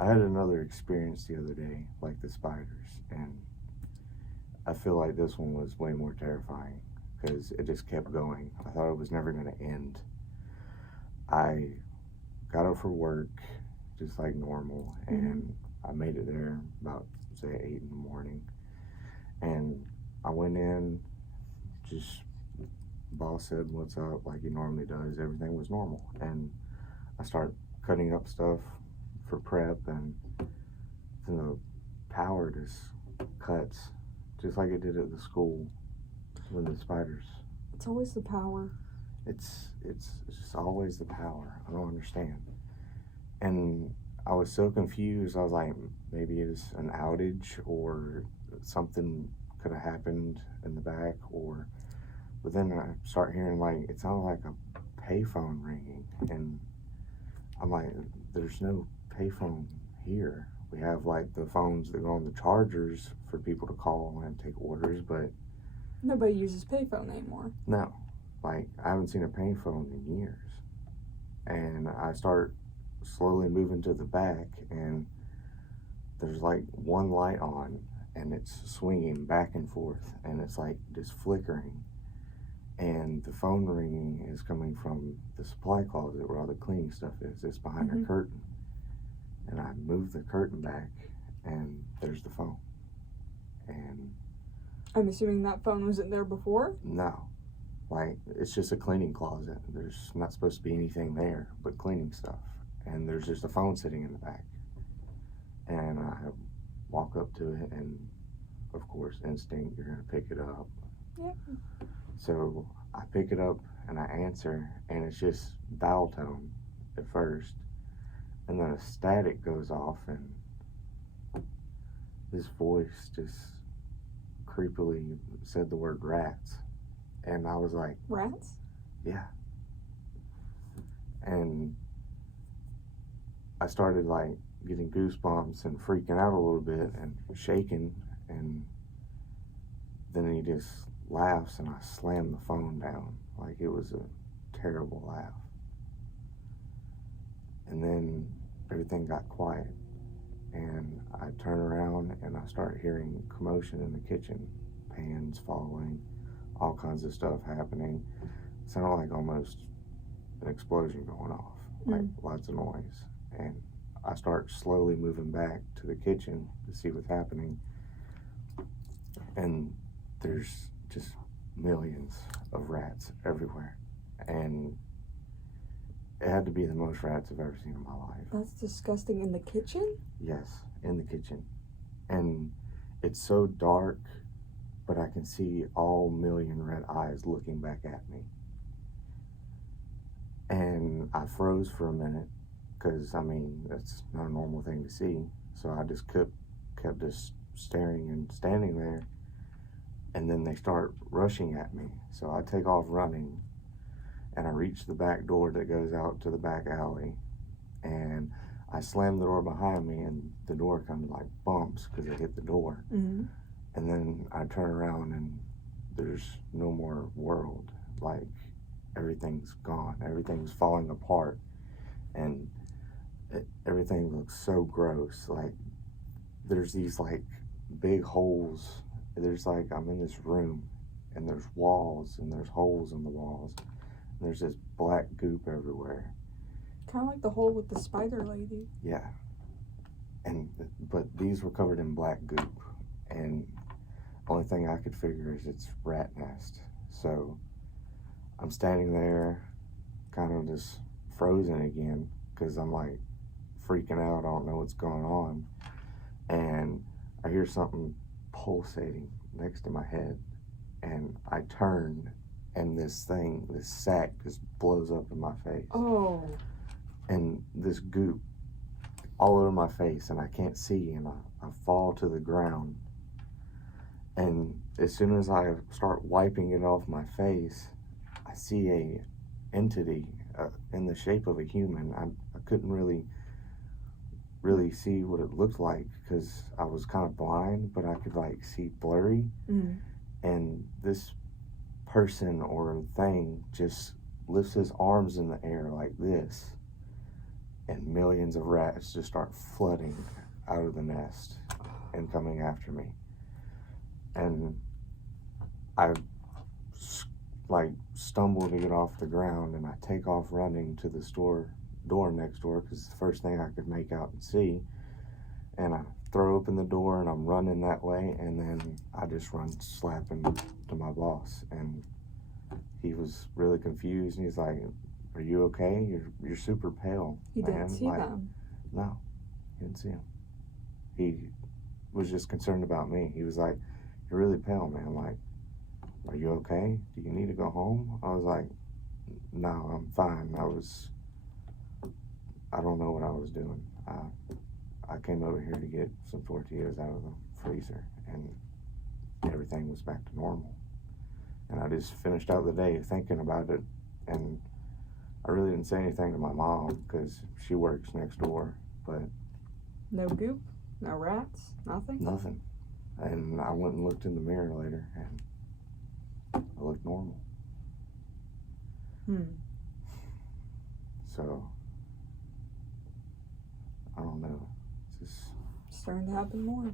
I had another experience the other day, like the spiders, and I feel like this one was way more terrifying because it just kept going. I thought it was never going to end. I got up for work just like normal, and I made it there about, say, 8 in the morning. And I went in, just boss said, "What's up?" like he normally does. Everything was normal. And I start cutting up stuff for prep, and then the power just cuts, just like it did at the school when the spiders. It's always the power. It's just always the power. I don't understand. And I was so confused. I was like, maybe it's an outage or something could have happened in the back, but then I start hearing like it sounded like a payphone ringing, and I'm like, there's no payphone here. We have like the phones that go on the chargers for people to call and take orders, but nobody uses payphone anymore. No, like I haven't seen a payphone in years. And I start slowly moving to the back, and there's like one light on, and it's swinging back and forth, and it's like just flickering. And the phone ringing is coming from the supply closet where all the cleaning stuff is. It's behind a curtain. And I move the curtain back, and there's the phone. And I'm assuming that phone wasn't there before? No. Like, it's just a cleaning closet. There's not supposed to be anything there but cleaning stuff. And there's just a phone sitting in the back. And I walk up to it, and of course, instinct, you're going to pick it up. Yep. So I pick it up and I answer, and it's just dial tone at first. And then a static goes off, and this voice just creepily said the word rats. And I was like, rats? Yeah. And I started like getting goosebumps and freaking out a little bit and shaking, and then he just laughs, and I slammed the phone down. Like, it was a terrible laugh. And then everything got quiet, and I turn around and I start hearing commotion in the kitchen, pans falling, all kinds of stuff happening. It sounded like almost an explosion going off, like lots of noise. And I start slowly moving back to the kitchen to see what's happening, and there's just millions of rats everywhere. And it had to be the most rats I've ever seen in my life. That's disgusting. In the kitchen? Yes, in the kitchen. And it's so dark, but I can see all million red eyes looking back at me. And I froze for a minute, because, I mean, that's not a normal thing to see. So I just kept just staring and standing there. And then they start rushing at me. So I take off running, and I reach the back door that goes out to the back alley. And I slam the door behind me, and the door kind of like bumps because it hit the door. Mm-hmm. And then I turn around, and there's no more world. Like, everything's gone. Everything's falling apart. And everything looks so gross. Like, there's these like big holes. There's like, I'm in this room, and there's walls, and there's holes in the walls. And there's this black goop everywhere. Kind of like the hole with the spider lady. Yeah. But these were covered in black goop. And only thing I could figure is it's rat nest. So I'm standing there, kind of just frozen again, because I'm like freaking out. I don't know what's going on. And I hear something pulsating next to my head. And I turn, and this sack just blows up in my face. Oh. And this goop all over my face, and I can't see, and I fall to the ground. And as soon as I start wiping it off my face, I see a entity in the shape of a human. I couldn't really see what it looked like because I was kind of blind, but I could like see blurry. And this person or thing just lifts his arms in the air like this, and millions of rats just start flooding out of the nest and coming after me. And I like stumble to get off the ground, and I take off running to the door next door because it's the first thing I could make out and see. And I throw open the door and I'm running that way, and then I just run slapping to my boss, and he was really confused, and he's like, "Are you okay? You're super pale." He man." didn't see Like, them. No, he didn't see him. He was just concerned about me. He was like, "You're really pale, man. Like, are you okay? Do you need to go home?" I was like, "No, I'm fine. I don't know what I was doing. I came over here to get some tortillas out of the freezer, and everything was back to normal." And I just finished out the day thinking about it, and I really didn't say anything to my mom because she works next door, but No goop, no rats, nothing. nothing. And I went and looked in the mirror later, and I looked normal. So, I don't know. It's just Starting to happen more.